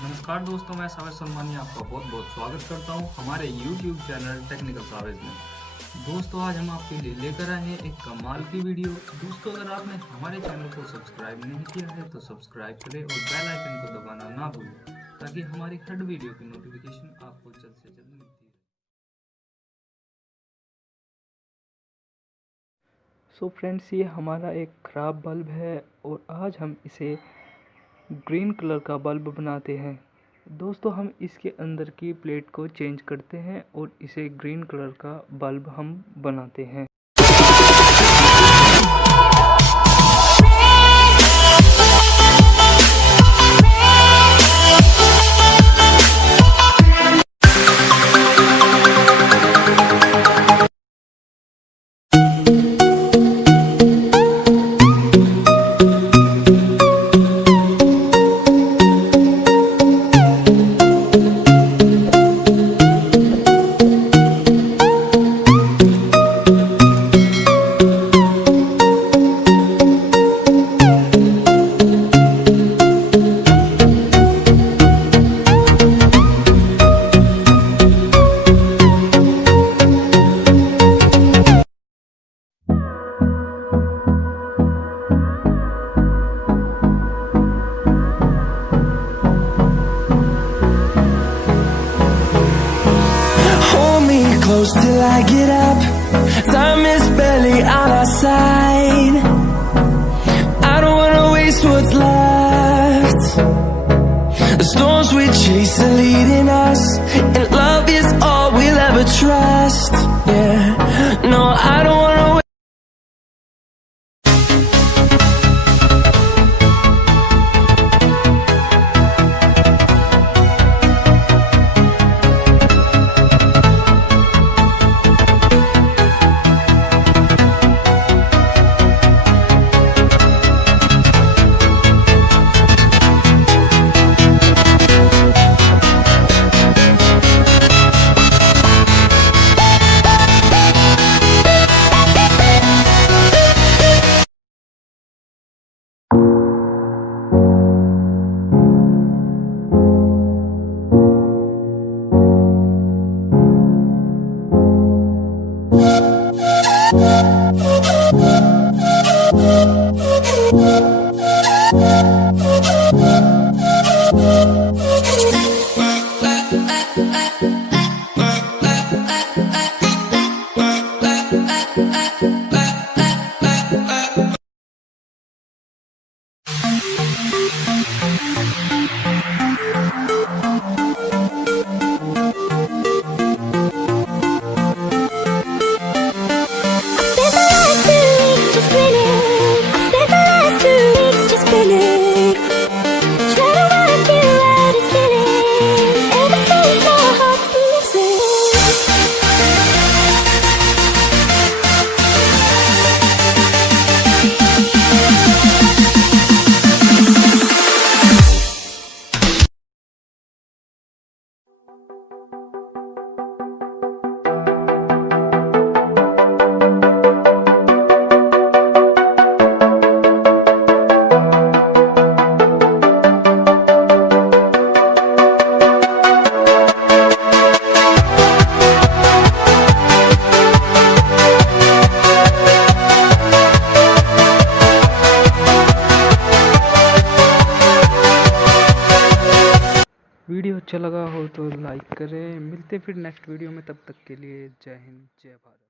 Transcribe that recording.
नमस्कार दोस्तों, मैं सावेज आपका बहुत बहुत स्वागत करता हूं हमारे YouTube चैनल टेक्निकल सावेज में। दोस्तों, आज हम आपके लिए लेकर आए हैं एक कमाल की वीडियो। दोस्तों, अगर आपने हमारे चैनल को सब्सक्राइब नहीं किया है तो सब्सक्राइब करें और बेल आइकन को दबाना ना भूलें ताकि हमारी हर वीडियो की नोटिफिकेशन आपको जल्द से जल्द मिलती रहे। सो फ्रेंड्स, ये हमारा एक ख़राब बल्ब है और आज हम इसे ग्रीन कलर का बल्ब बनाते हैं। दोस्तों, हम इसके अंदर की प्लेट को चेंज करते हैं और इसे ग्रीन कलर का बल्ब हम बनाते हैं। Close till I get up. Time is barely on our side. I don't wanna waste what's left. The storms we chase are leading us, and love is all we'll ever trust. Yeah, no, I don't wanna video अच्छा लगा हो तो लाइक करें। मिलते फिर next video में, तब तक के लिए जय हिंद, जय भारत।